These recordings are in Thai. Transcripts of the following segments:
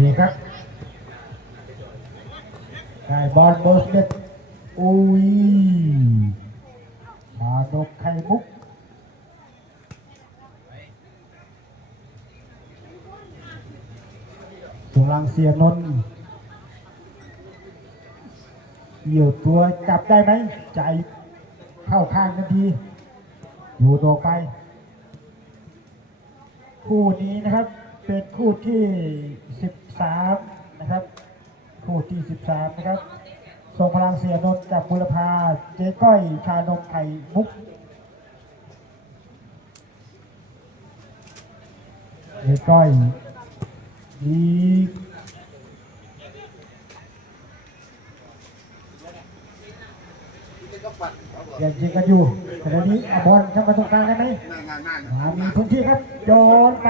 นี่ครับได้บอลเบอสเอ็ดอุ้ยชาดกไข่มุกสุรังเสียนนเกี่ยวตัวจับได้ไหมใจเข้าข้างทันทีอยู่ต่อไป คู่นี้นะครับ เป็นคู่ที่ 13 นะครับ คู่ที่ 13 นะครับทรงพลังเสียนนท์กับบุรพาเจ๊ก้อยชานมไข่มุกเจ๊ก้อยมียังจริงกันอยู่ขณะนี้เอาบอลเข้ามาตรงกลางได้ไหมนั่งนั่งนั่งอ่ามีพื้นที่ครับโยนไป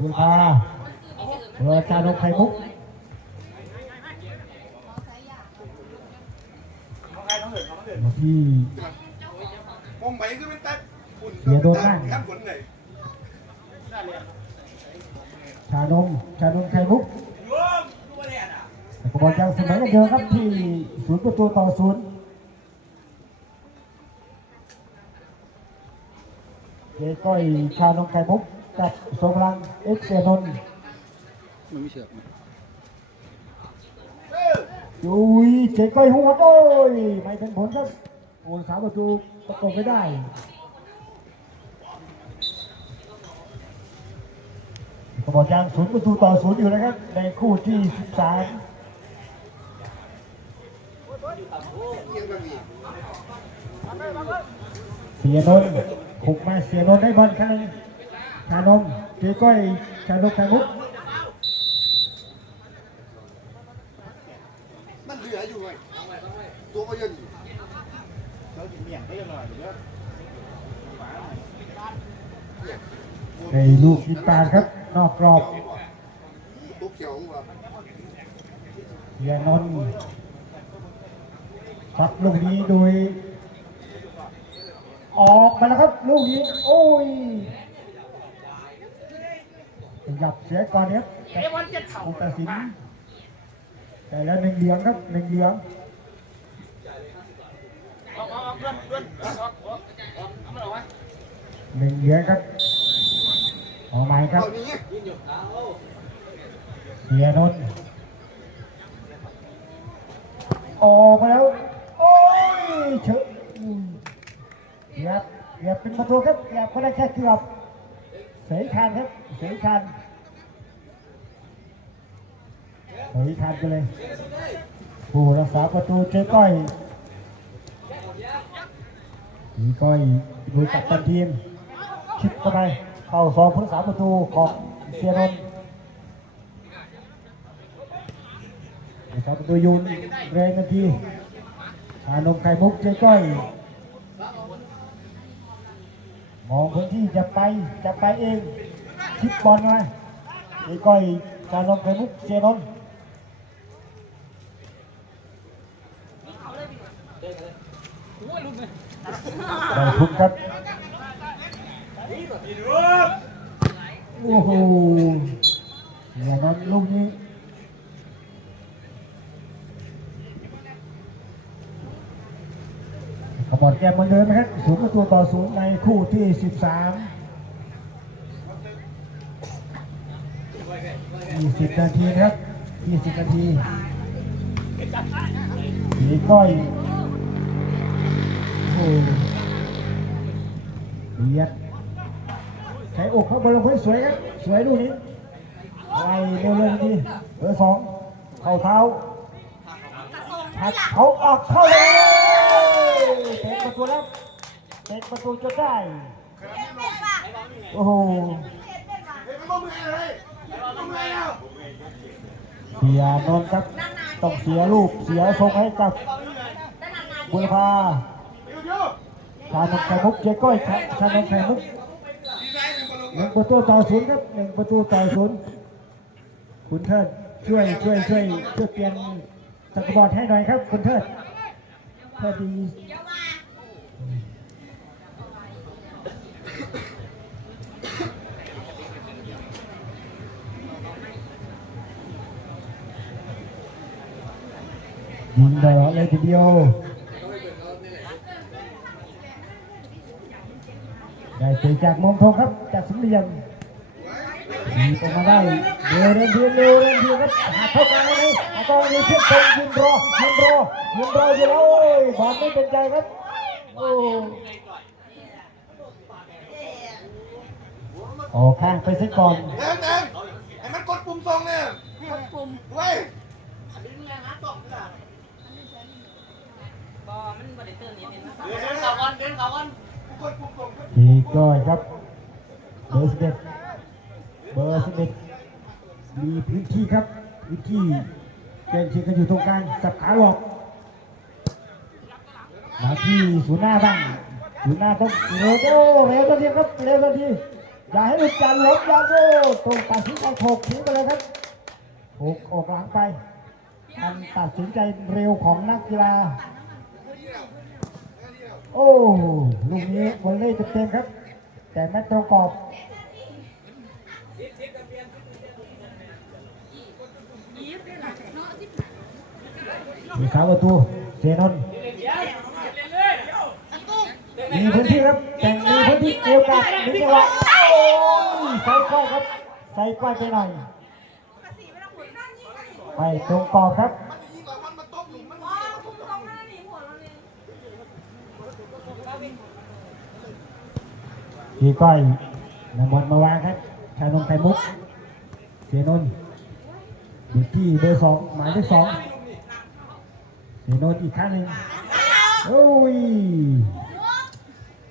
บุญพาเปิดชาดกไข่มุกมาที่มองไปก็ไม่ตัดคุณเสียโดนบ้างครับผลไหนชานมชานมไข่มุกแต่กบอลยังเสมอกันเดิมครับที่ศูนย์ประตูต่อศูนย์เจ๊ก้อยชานมไข่มุก กับทรงพลังเอ็กเซียนนมันไม่เชื่ออุ้ยเจ๊ก้อยหัวโอ้ยไม่เป็นผลครับโอนสามประตูประกบไม่ได้กบอลยังศูนย์ประตูต่อศูนย์อยู่นะครับ ในคู่ที่สิบสามเสียนนท์ขุกมาเสียนนท์ได้บอลครั้ง ชานมเจ๊ก้อยชานกชานุกมันเหลืออยู่ไงตัวมันยังในลูกทิตาครับ นอกกรอบตุ๊กเขียวของเราเสียนนท์ช็อตลูกนี้โดย ออกมาแล้วครับ ลูกนี้ โอ้ย ขยับเสียก่อนครับผู้ตัดสินแต่แล้วหนึ่งเหลืองครับหนึ่งเหลืองหนึ่งเหลืองครับออกใหม่ครับเอานี้เสียนนท์ออกมาแล้ว โอ้ยเฉยอืมเกือบเกือบเป็นประตูครับเกือบก็ได้แค่เกือบเสยคานครับเสยคาน เสยคานไปเลยผู้รักษาประตูเจ๊ก้อยมีก้อยดูกับตันทีม ชิดเข้าไป เข้าสองผู้รักษาประตูของเสียนนท์นะครับตัวยูนแรงนาทีชานมไข่มุกเจ๊ก้อยมองพื้นที่จะไปจะไปเอง ชิดบอลมาเจ๊ก้อยชานมไข่มุกเจนน ท์ได้ทุกครับ โอ้โหอย่านนท์ลูกนี้กระบอกแกมเหมือนเดิมนะครับศูนย์ประตูต่อศูนย์ในคู่ที่ 13 20 นาทีครับ 20 นาทีสีก้อย เบียดใช้อกเขาบอลลงพื้นสวยครับ สวยลูกนี้ไล่เร็วๆดีเบอร์สองเข้าเท้าหักเขาออกเข้าเลยเตะประตูแล้วเตะประตูจนได้ โอ้โหเฮ้ยไม่ต้องมือเลยบ้องมือแล้วเสียนนครับ ต้องเสียลูก เสียทรงให้กับบุรพา ชานนไข่มุกเจ๊ก้อยชานนไข่มุกหนึ่งประตูต่อศูนย์ครับหนึ่งประตูต่อศูนย์คุณเทิดช่วยช่วยช่วยช่วยเปลี่ยนสกบอร์ดให้หน่อยครับคุณเทิดเทิดดียิงดอกเลยทีเดียว ได้ตีจากมองทองครับจากสุริยันยิงออกมาได้เร็วเร็วเร็วเร็วเร็วครับหาเข้ากลางเลยหาเข้ากลางเลยเชือกตรงยืนรอยืนรอยืนรออยู่แล้วบอลไม่เป็นใจครับโอ้ออกข้างไปซะก่อนแดงแดงไอ้มันกดปุ่มส่งเนี่ยกดปุ่มเว้ยบอมันบริเตอร์นี่เป็นภาษาเดินเขากันเดินเขากัน ทีก้อยครับ เบอร์สิบเอ็ดเบอร์สิบเอ็ดมีพื้นที่ครับพื้นที่แกนชิงกันอยู่ตรงกลางจับขาหลอกมาที่ศูนย์หน้าบ้างศูนย์หน้าต้องเร็วโอ้เร็วทันทีครับเร็วทันทีอย่าให้หลุดอย่าหลบอย่าโอ้ตรงตัดสินใจโขกทิ้งไปเลยครับโขกออกหลังไปการตัดสินใจเร็วของนักกีฬา โอ้ลูกนี้วอลเล่เต็มๆครับ แต่ไม่ตรงกรอบมีขาวประตูเซนนมีพื้นที่ครับแต่มีพื้นที่เกี่ยวกับมีจังหวะโอ้ยใส่ก้อยครับใส่ก้อยไปหน่อยไม่ตรงกรอบครับมันมาตบหลุมมัน พี่ก้อยนำบอลมาวางครับ ชานงไข่มุกเสียนนท์อยู่ที่เบอร์สองหมายเลขสองเสียนนท์อีกครั้งหนึ่งโอ้ย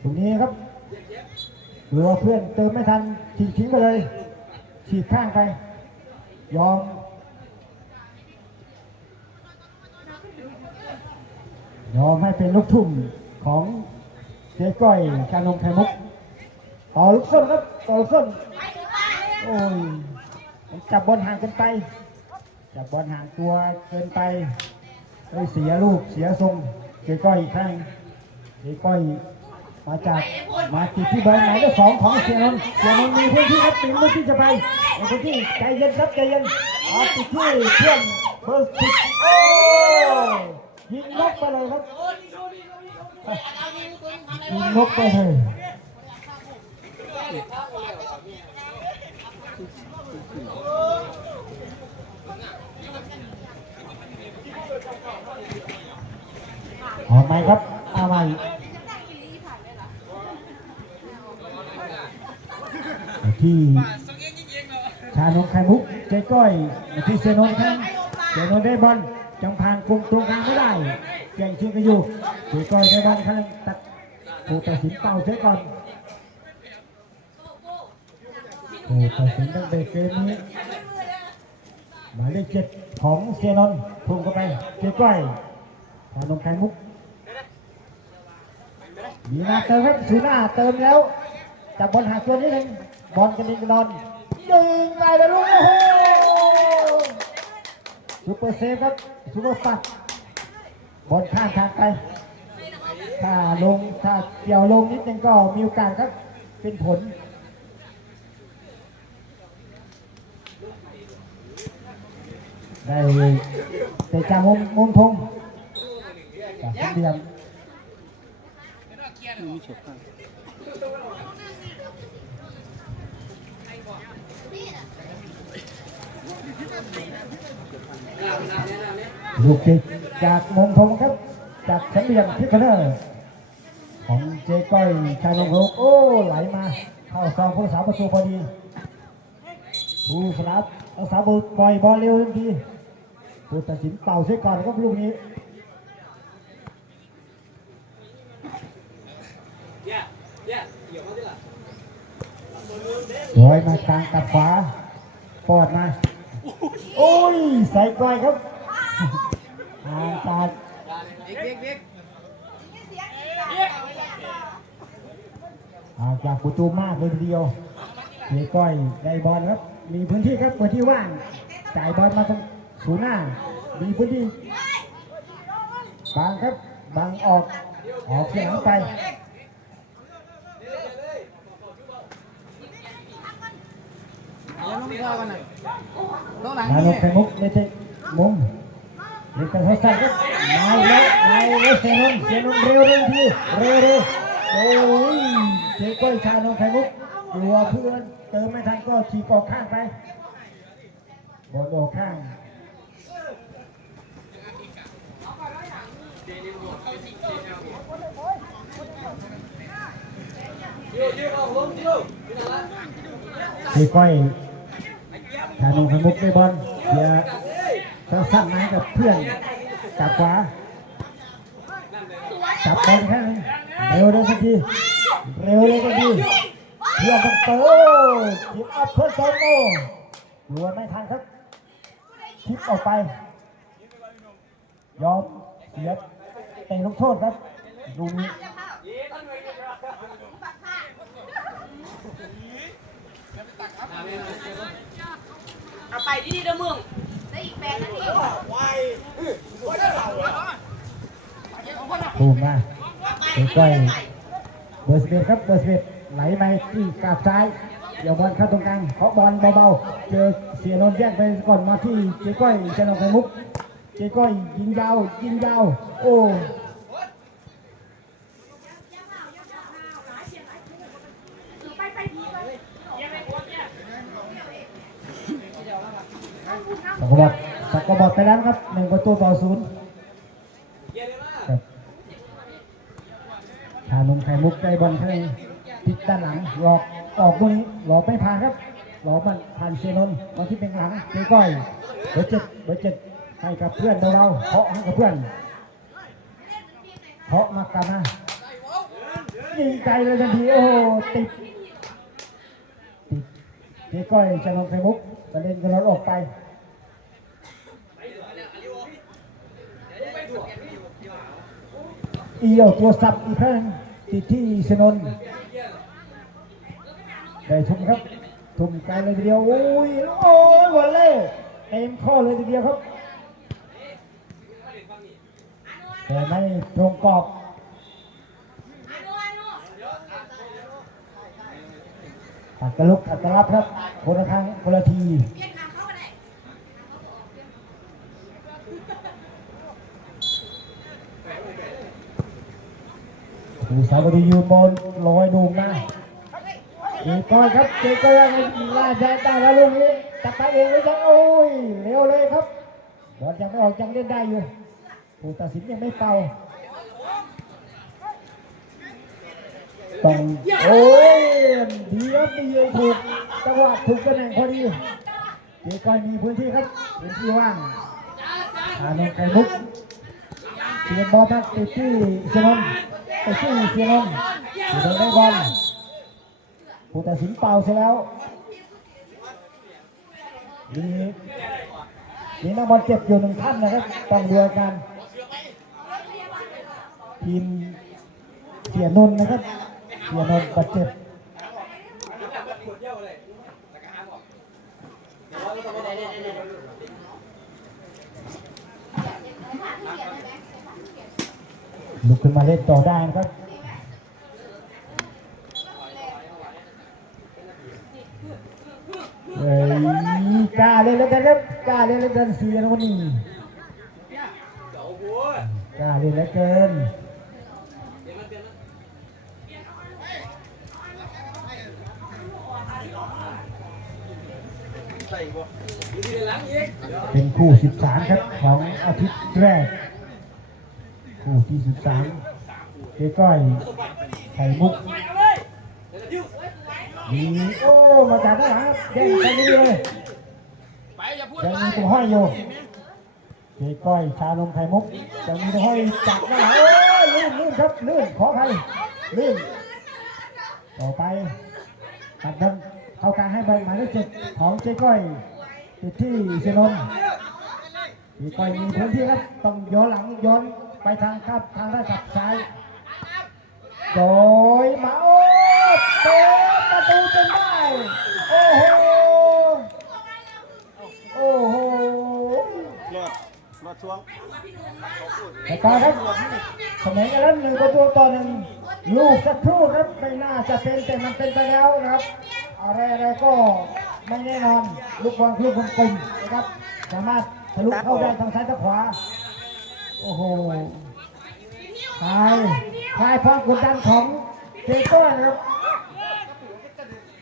ตรงนี้ครับหรือว่าเพื่อนเติมไม่ทันฉีกทิ้งไปเลย ฉีกข้างไป ยอมยอมให้เป็นลูกทุ่มของ เจ๊ก้อยชานงไข่มุกต่อลูกส้นครับต่อลูกส้นโอ้ยมันจับบอลห่างเกันไป จับบอลห่างตัวเกินไปเอ้เสียลูกเสียทรงเจก้อยอีกครั้งเจก้อยมาจากมาติดที่บอลหมายเลขสองของเสียนนท์เสียนนท์มีพื้นที่ครับปีนพื้นที่จะไปพื้นที่ใจเย็นครับใจเย็นเอาติดที่เพื่อนเบอร์สิบโอ้ยยิงนกไปเลยครับ นกไปเลยเอาไหมครับเอาไหมที่ชาโนงไข่มุกเจ๊ก้อยที่เซนนท์ครับเซนนท์ได้บอลจังพานคุมตรงกลางไม่ได้แย่งชิงกันอยู่เจ๊ก้อยได้บอลข้างตัด ผู้ตัดสินเป่าเสียก่อนผู้ตัดสินตั้งแต่เกมนี้หมายเลขเจ็ดของเซนนท์พุ่งเข้าไปเจ๊ก้อยชานมไข่มุกมีนาเติมครับสีหน้าเติมแล้วจับบอลหักตัวนิดนึงบอลกระดิ่งกระดอนยิงไปแล้วลูกโอ้โหซูเปอร์เซฟครับซูเปอร์ปัดบอลข้ามทางไป ถ้าลงถ้าเกี่ยวลงนิดนึงก็มีโอกาสครับเป็นผลได้แต่จากมุมมุมพงจากเหลี่ยมลูกติดจากมุมพงครับ จากสามเหลี่ยมทิคเนอร์ของเจ๊ก้อยชาลงโฮกโอ้ไหลมา เข้าซองผู้รักษาประตูพอดี ผู้สลับรักษาบอลปล่อยบอลเร็วทันทีผู้ตัดสินเป่าเสียก่อนครับลูกนี้ลอยมากลางตัดขวาปอดมา โอ้ย ใส่ไกลครับห่างจาร กห่างจากประตูมากเลยทีเดียวเจ๊ก้อยได้บอลครับ มีพื้นที่ครับพื้นที่ว่างจ่ายบอลมาตรงศูนย์หน้า มีพื้นที่บางครับบางออกออกเสียงไปแล้วน้องพลอยกันหน่อยน้องหลังนายนี่กไข่มุกไม่ใช่มุม นี่เป็นหัวใจครับมาอีกแล้วมาอีกแล้วเสียนนท์เสียนนท์เร็วเร็วทีเร็วเร็วโอ้ยเจ๊ก้อยชานนท์ไข่มุกกลัวเพื่อนเติมไม่ทันก็ขี่กออกข้างไปบอลออกข้างตีก้อยชานงไข่มุกได้บอลเสีย สั้นๆมาให้กับเพื่อนจับขวาจับบอลแค่นั้นเร็วเลยทันทีเร็วเลยทันทีเพื่อนบังเตอร์ทิปอัพเพื่อนโซโน่รัวไม่ทันครับทิปออกไป ยอมเสียเตะลงโทษครับลูนี้เอาไปดีๆเด้อมึง โูมมาก้อยเบอร์สิบเอ็ดครับเบอร์สิบเอ็ดไหลไปที่กาบซ้ายเดี๋ยวบอลเข้าตรงกลางเขาบอลเบาๆ เจอเสียนนท์แยกไปก่อนมาที่เจ๊ก้อยชนงไข่มุก เจ๊ก้อยยิงยาวยิงยาว โอ้ ไปไปดีไป สักกบอดสักกบอดไปแล้วครับหนึ่งประตูต่อศูนย์ครับชานมไข่มุกได้บอลข้างในพลิกด้านหลังหลอกออกตรงนี้หลอกไม่ผ่านครับหลอกมันผ่านเสียนนท์มาที่เป็นหลังเจก้อยเบอร์เจ็ดเบอร์เจ็ดให้กับเพื่อนเราเคาะให้กับเพื่อนเพาะมากลับมายิงไกลเลยทันทีโอ้โหติดติดเจก้อยจะลงไข่มุกกระเด็นกระโดดออกไป เอียวตัวสับอีกครั้งติดที่สนนได้ทุ่มครับทุ่มไกลเลยทีเดียวโอ้ยโอ้ยวอลเล่เต็มข้อเลยทีเดียวครับแต่ไม่ตรงกรอบอนุอนุอัตลุกอัตลับครับคนละครั้งคนละที เปลี่ยนทางเข้าไปได้ ผู้สาวดีอยืนบนลอยดูมาเจ๊ก้อยครับเจ๊ก้อยยังล่าใจได้แล้วลูกนี้จับไปเองเลยจังโอ้ยเร็วเลยครับบอลยังไม่ออกยังเล่นได้อยู่ผู้ตัดสินยังไม่เป่าต้องโอ้ยดีครับดีถูกจังหวะถูกตำแหน่งพอดีเจ๊ก้อยมีพื้นที่ครับพื้นที่ว่างทานงไข่มุกเสียบอลทักติดที่เซนน ไปที่เสียนนเสียนนได้บอลผู้ตัดสินเป่าเสียแล้วมีมีนักบอลเจ็บอยู่หนึ่งท่านนะครับต้องดูอกัน ทีมเสียนนนะครับเสียนนบาดเจ็บ ลุกขึ้นมาเล่นต่อได้นะครับเฮ้ยกล้าเล่นแล้วกันครับกล้าเล่นแล้วกันเสียนนท์กล้าเล่นแล้วเกินเป็นคู่ 13 ครับของอาทิตย์แรก คู่ที่13เจ๊ก้อยไข่มุกมีโอ้มาจากด้านหลังครับแย่งกันนี่เลยยังมีตัวห้อยอยู่เจ๊ก้อยชานมไข่มุกยังมีตัวห้อยจากด้านหลังโอ้ลื่นลื่นครับลื่นขอใครลื่นต่อไปตัดบอลเข้ากลางให้ใบหมายเลขเจ็ดของเจ๊ก้อยติดที่เซนนท์มีไปมีพื้นที่ครับต้องย้อนหลังย้อน ไปทางครับทางด้านขับซ้าย โดยมาโอ้เตะประตูจนได้ โอ้โห โอ้โหรอดรอดช่วงแต่ตอนครับเสมอกันแล้วหนึ่งประตูต่อหนึ่งลูกสักครู่ครับไม่น่าจะเป็นแต่มันเป็นไปแล้วนะครับ อะไรอะไรก็ไม่แน่นอน ลูกบอลลูกกลมๆนะครับ สามารถทะลุเข้าได้ทางซ้ายทางขวา โอ้โหทายทายความกดดันของเจก้อยนะครับ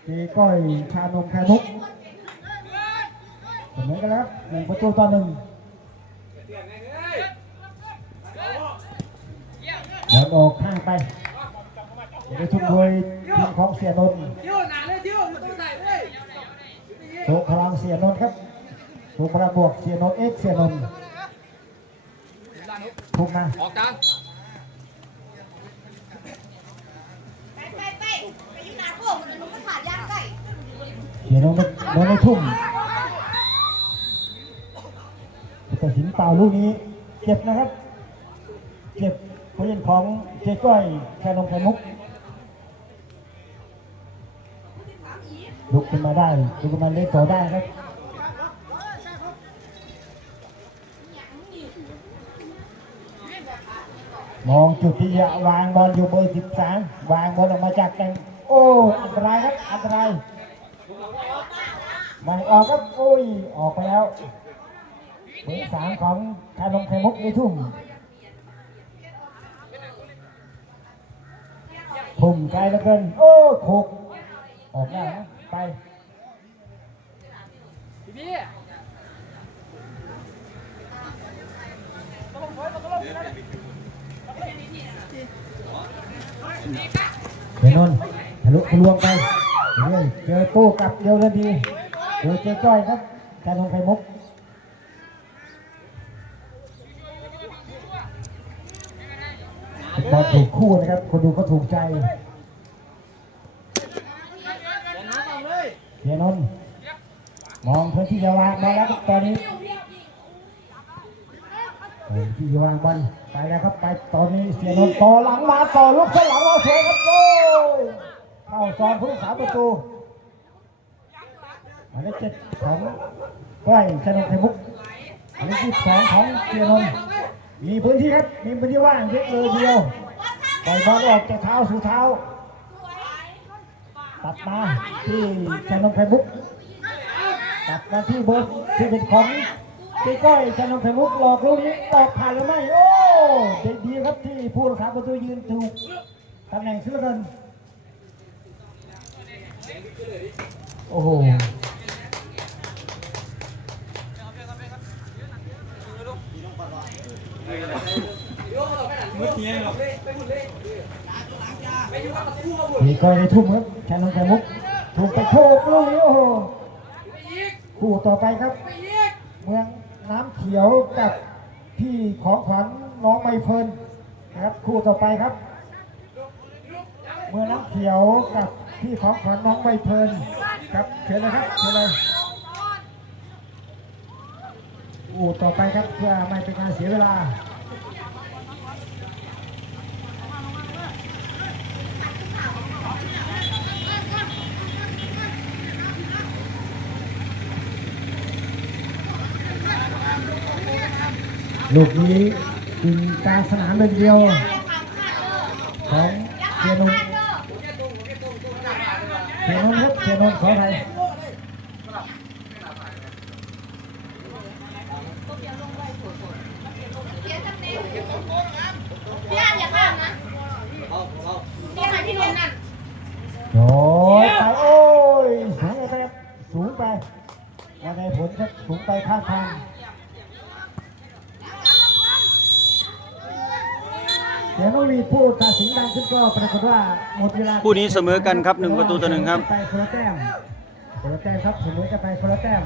เจก้อยชานมไข่มุกเสมอกันแล้วหนึ่งประตูต่อหนึ่งบอลออกข้างไปเดี๋ยวชุมโดยทีมของเสียนนท์โชว์พลังเสียนนท์ครับโชว์พลังบวกเสียนนท์เอ็กเสียนนท์ ทุกมาออกกลางไปไปไปไปอยู่หน้าโค้งมันก็ขาดยางไก่เสียนนท์โดนในทุ่มแต่หินเปล่าลูกนี้เจ็บนะครับ เจ็บผู้เล่นของเจ๊ก้อยแค่นมไข่มุกลุกขึ้นมาได้ลุกขึ้นมาเล่นต่อได้ครับ มองจุดที่จะวางบอลอยู่เบอร์สิบสามวางบอลออกมาจากแกงโอ้อันตรายครับอันตรายไม่ออกครับโอ้ยออกไปแล้วเบอร์สามของชานมไข่มุกในทุ่มทุ่มไกลเหลือเกินโอ้โขกออกได้นะไปพี่พี่เดี๋ยว นนท์ทะลุทะลวงไปเรื่อยเจอตู้กลับเร็วทันทีเจอเจ๊ก้อยครับชานมไข่มุกบอลถูกคู่นะครับ คนดูก็ถูกใจเดินหน้าต่อเลยเสียนนท์มองพื้นที่จะวางบอลแล้วครับตอนนี้พื้น ที่จะวางบอลไปแล้วครับไปตอนนี้เสียนนท์ต่อหลังมาต่อลุกข้างหลังเราสวยครับโอ้ยเข้าซองผู้สามประตูหมายเลขเจ็ดของก้อยชนนท์ไข่มุกหมายเลขยี่สิบสองของเสียนนท์มีพื้นที่ครับมีพื้นที่ว่างเยอะเลยทีเดียวปล่อยบอลออกจากเท้าสู่เท้าตัดมาที่ชนนท์ไข่มุกตัดมาที่เบอร์ที่เป็นของ ตีก้อยชนนท์ไข่มุกหลอกลูกนี้ตอกผ่านหรือไม่โอ้เด็กดีครับที่ผู้รักษาประตูยืนถูกตำแหน่งเสื้อเงินโอ้โหตีก้อยในทุ่มครับชนนท์ไข่มุกถูกไปโชกลูกนี้โอ้โหคู่ต่อไปครับ เมือง น้ำเขียวกับพี่ของขวัญน้องไมเฟิร์นนะครับคู่ต่อไปครับ เมื่อน้ำเขียวกับพี่ของขวัญน้องไมเฟิร์นครับเชิญเลยครับเชิญเลยอู่ต่อไปครับเพื่อไม่เป็นการเสียเวลา ลูกนี้ยิงกลางสนามเป็นเดียวของเสียนนท์เสียนนท์ครับเสียนนท์ขออภัยเพี้ยนจังเต็มเพี้ยนอย่าข้ามนะเพี้ยนหาที่นนนั่นโอ้ยไปโอ้ยสูงไปครับสูงไปว่าในผลครับสูงไปข้างทางเดี๋ยวต้อง มีผู้ตัดสินดังขึ้นก็ปรากฏว่าหมดเวลาคู่นี้เสมอกันครับหนึ่งประตูต่อหนึ่งครับ ไปคนละแต้มคนละแต้มครับเสมอกันไปคนละแต้ม